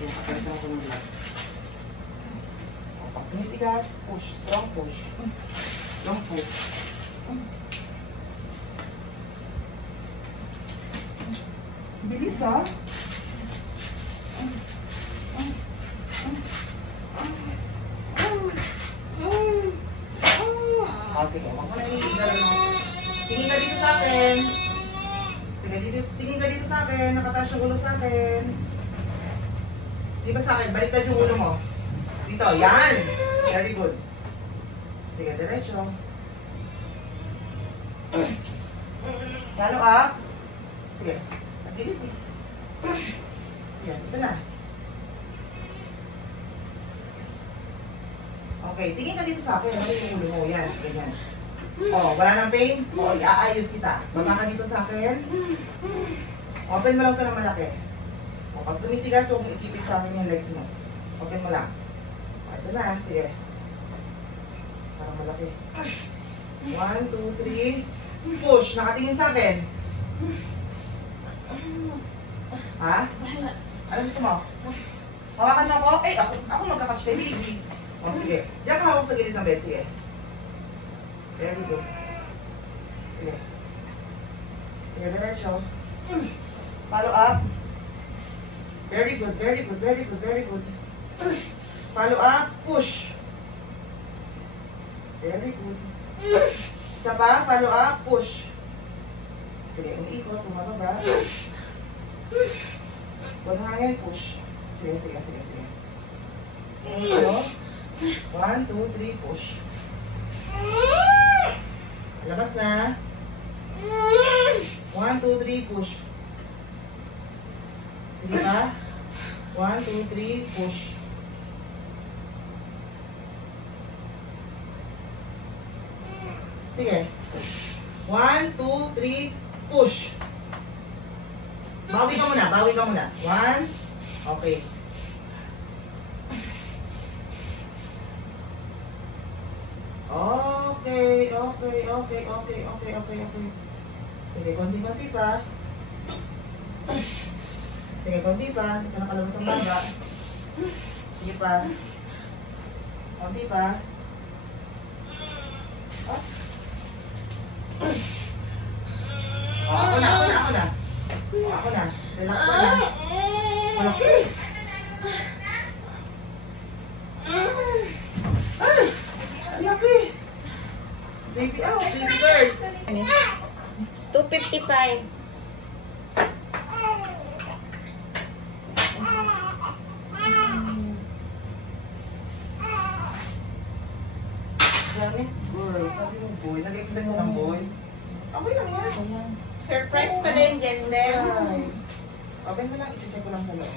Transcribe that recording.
Yan, kapalitan ko ng gloves. Pag tumitigas, push. Strong push. Strong push. Bilis ha? Sige, huwag mo na iniigal. Tingin ka dito sa akin. Sige, tingin ka dito sa akin. Nakataas yung ulo sa akin. Di ba sa akin? Baliktad yung ulo mo. Dito, yan. Very good. Sige, diretso. Follow up. Sige, nagilid eh. Sige, dito na. Okay, tingin ka dito sa akin. Ano yung ulo mo? Yan, ganyan. Oh, wala nang pain? Oh, iaayos kita. Baba ka dito sa akin. Open mo lang ito ng malaki. O, pag tumitigas, huwag mo ikipit sa akin yung legs mo. Open mo lang. O, ito na. Sige. Parang malaki. 1, 2, 3. Push. Nakatingin sa akin. Ha? Ano gusto mo? Hawakan mo ako? Eh, ako magkakatch kay baby. O, sige. Diyan ka hawak sa gilid ng bed. Sige. Very good. Sige. Sige, diretso. Follow up. Very good, very good, very good, very good. Follow up. Push. Very good. Isa pa. Follow up. Push. Sige, umiikot. Tumababa. Walang hangin. Push. Sige, sige, sige, sige. Ito. 1, 2, 3. Push. Labas na. 1, 2, 3, push. Sige pa. 1, 2, 3, push. Sige. 1, 2, 3, push. Bawi ka muna, bawi ka muna. 1, okay. Okay, okay, okay, okay, okay, okay, okay. Sige, konti-konti pa. Sige, konti pa. Hindi ka nakalabas ang baba. Sige pa. Konti pa. Oh. Oh, ako na, ako na, ako na. Oh, ako na. Relax ka na. Malaki. Ay! Ang laki. Baby, baby girl. 255. Sabi, boy. Sabi mo, boy. Nag-expect ko ng boy. Okay lang yan. Surprise pala yung gender. Nice. Open mo lang, i-check ko lang sa loob.